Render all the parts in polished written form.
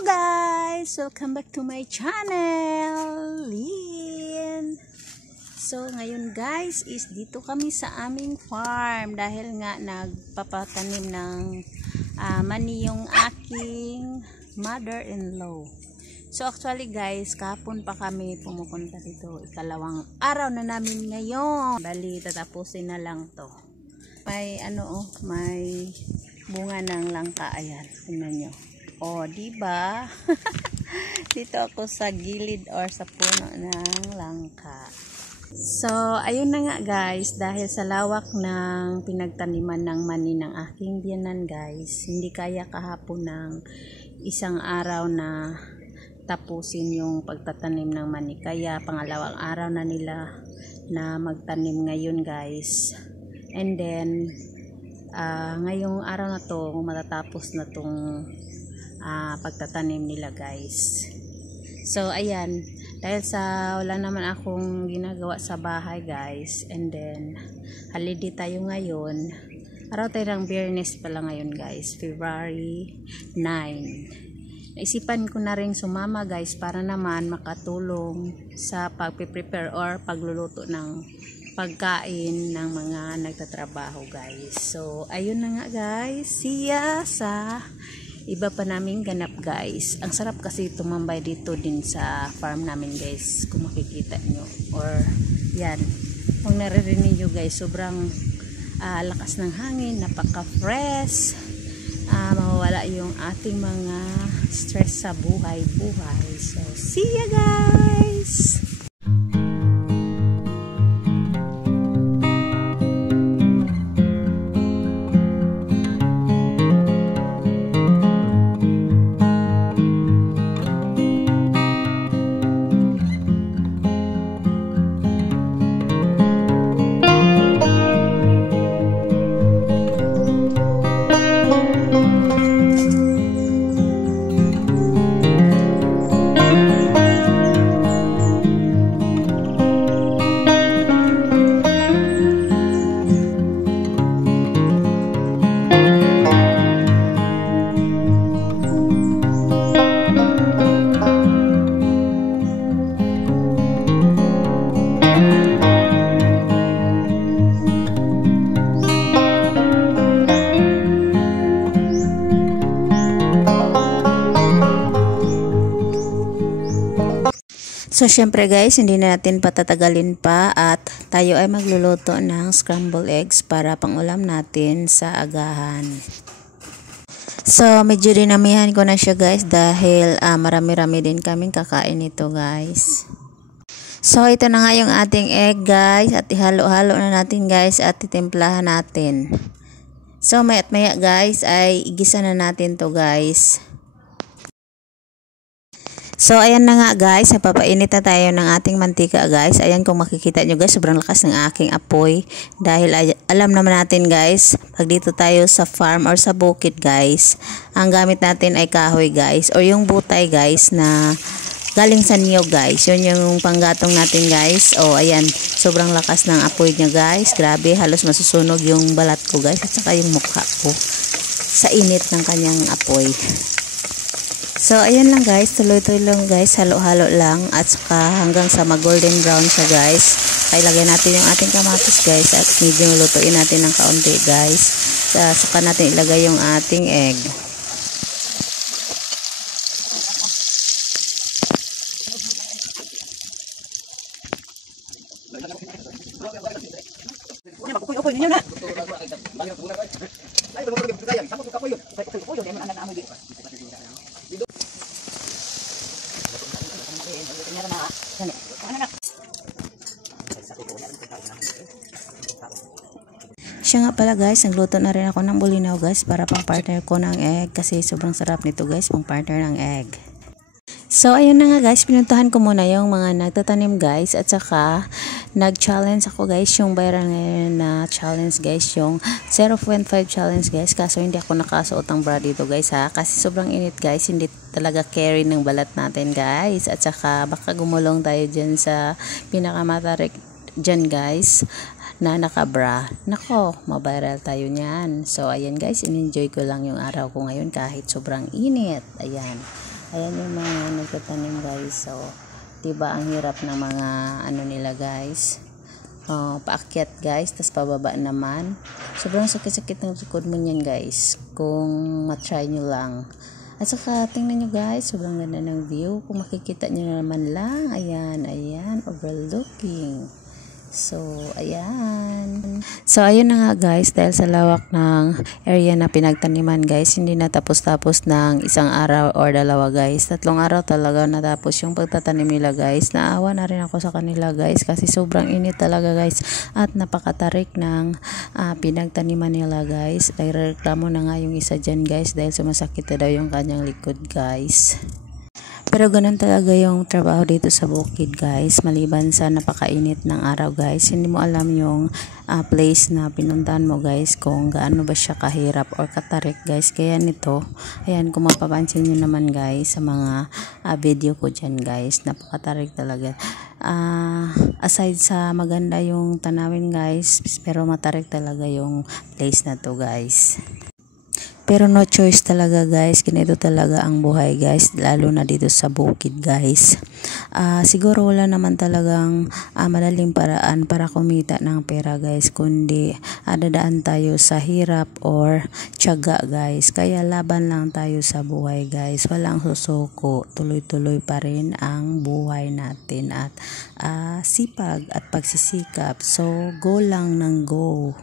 guys! Welcome back to my channel, Lynn. So ngayon guys is dito kami sa aming farm dahil nga nagpapatanim ng mani yung aking mother-in-law. So actually guys, kahapon pa kami pumupunta dito. Ikalawang araw na namin ngayon. Bali, tatapusin na lang to. May may bunga ng langka. Ayan, tingnan nyo. Oh, diba? Dito ako sa gilid or sa puno ng langka. So, ayun na nga guys, dahil sa lawak ng pinagtaniman ng mani ng aking biyanan guys, hindi kaya kahapon ng isang araw na tapusin yung pagtatanim ng mani. Kaya pangalawang araw na nila na magtanim ngayon guys. And then, ngayong araw na to, matatapos na tong pagtatanim nila guys. So ayan, dahil sa wala naman akong ginagawa sa bahay guys, and then holiday tayo ngayon, araw tayo ng Biyernes pala ngayon guys, February 9. Naisipan ko na rin sumama guys para naman makatulong sa pagpe-prepare or pagluluto ng pagkain ng mga nagtatrabaho guys. So ayun na nga guys, siya sa iba pa naming ganap guys. Ang sarap kasi tumambay dito din sa farm namin guys, kung makikita nyo or yan, kung naririnig nyo guys, sobrang lakas ng hangin, napaka fresh, mawawala yung ating mga stress sa buhay. So see ya guys. So syempre guys, hindi na natin patatagalin pa at tayo ay magluluto ng scrambled eggs para pangulam natin sa agahan. So medyo dinamihan ko na siya guys dahil marami-rami din kaming kakain nito guys. So ito na nga yung ating egg guys at ihalo-halo na natin guys at titimplahan natin. So maya't maya guys ay igisa na natin to guys. So ayan na nga guys, napapainit na tayo ng ating mantika guys. Ayan, kung makikita nyo guys, sobrang lakas ng aking apoy. Dahil alam naman natin guys, pag dito tayo sa farm or sa bukid guys, ang gamit natin ay kahoy guys, or yung butay guys na galing sa niyog guys. Yun yung panggatong natin guys. O ayan, sobrang lakas ng apoy niya guys. Grabe, halos masusunog yung balat ko guys at saka yung mukha ko sa init ng kanyang apoy. So ayan lang guys, tuloy-tuloy lang guys, halo-halo lang at saka hanggang sa mag-golden brown siya guys. Ay lagay natin yung ating kamatis guys at medyo lutuin natin ng kaunti guys. Saka natin ilagay yung ating egg. Siya nga pala guys, nagluto na rin ako ng bulinaw guys para pang partner ko ng egg kasi sobrang sarap nito guys, pang partner ng egg. So ayun na nga guys, pinuntahan ko muna yung mga nagtatanim guys at saka nag-challenge ako guys, yung viral ngayon na challenge guys, yung 0.5 challenge guys, kaso hindi ako nakasuot ng bra dito guys ha, kasi sobrang init guys, hindi talaga carry ng balat natin guys, at saka baka gumulong tayo dyan sa pinakamatarik dyan guys na nakabra. Nako, mabiral tayo niyan. So ayan guys, in-enjoy ko lang yung araw ko ngayon kahit sobrang init. Ayan. Ayan yung mga nagtatanim guys. So, diba ang hirap ng mga ano nila guys. Paakyat guys, tas pababa naman. Sobrang sakit-sakit ng likod mo niyan guys. Kung matry nyo lang. At saka tingnan nyo guys, sobrang ganda ng view. Kung makikita nyo naman lang, ayan, overlooking. So, ayan. So, ayun na nga guys, dahil sa lawak ng area na pinagtaniman guys, hindi natapos-tapos ng isang araw or dalawa guys. 3 araw talaga natapos yung pagtatanim nila guys. Naawa na rin ako sa kanila guys kasi sobrang init talaga guys at napakatarik ng pinagtaniman nila guys. Nagreklamo na nga yung isa dyan guys dahil sumasakit na daw yung kanyang likod guys. Pero ganun talaga yung trabaho dito sa bukid guys, maliban sa napakainit ng araw guys. Hindi mo alam yung place na pinuntahan mo guys kung gaano ba siya kahirap or katarik guys. Kaya nito, ayan kung mapapansin nyo naman guys sa mga video ko dyan guys, napakatarik talaga. Aside sa maganda yung tanawin guys, pero matarik talaga yung place na to guys. Pero no choice talaga guys, ganito talaga ang buhay guys, lalo na dito sa bukid guys. Siguro wala naman talagang madaling paraan para kumita ng pera guys, kundi dadaan tayo sa hirap or tiyaga guys. Kaya laban lang tayo sa buhay guys, walang susuko, tuloy-tuloy pa rin ang buhay natin at sipag at pagsisikap. So go lang ng go.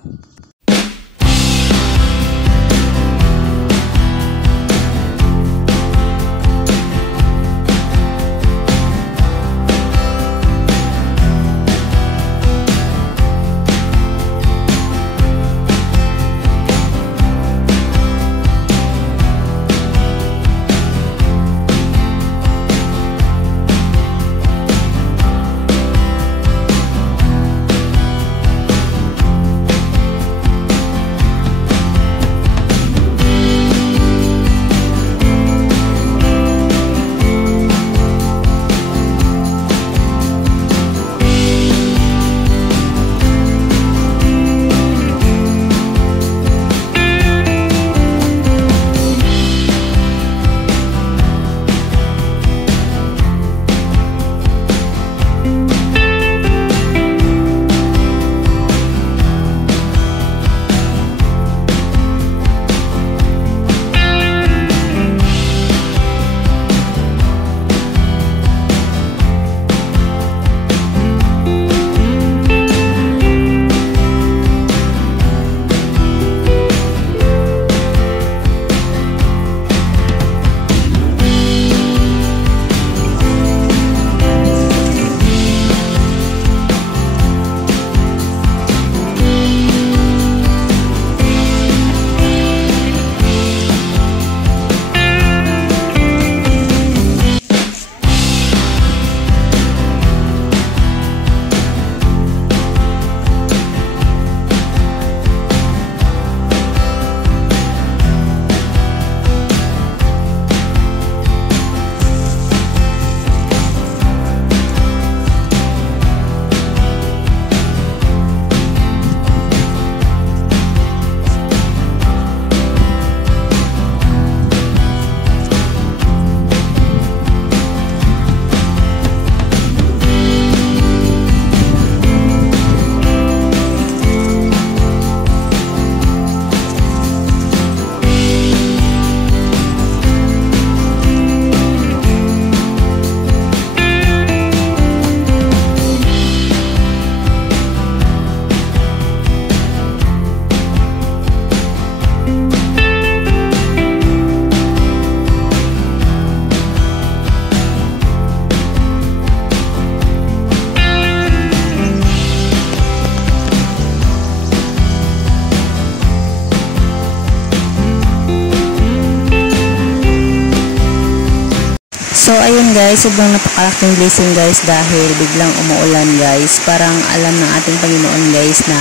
So ayun guys, sobrang napakalaking blessing guys dahil biglang umuulan guys. Parang alam ng ating Panginoon guys na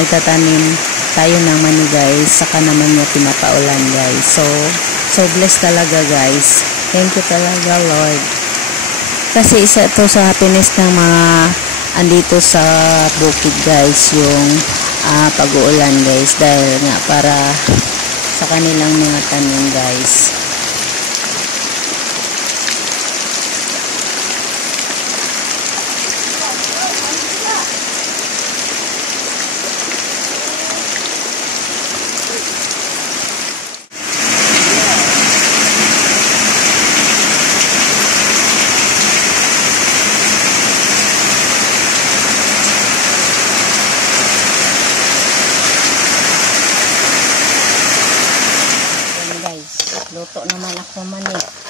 nagtatanim tayo ng mani guys, saka naman niya pinapaulan guys. So blessed talaga guys. Thank you talaga Lord. Kasi isa to sa happiness ng mga andito sa bukid guys, yung pag-uulan guys, dahil nga para sa kanilang mga tanim guys. Magluto naman ako mani.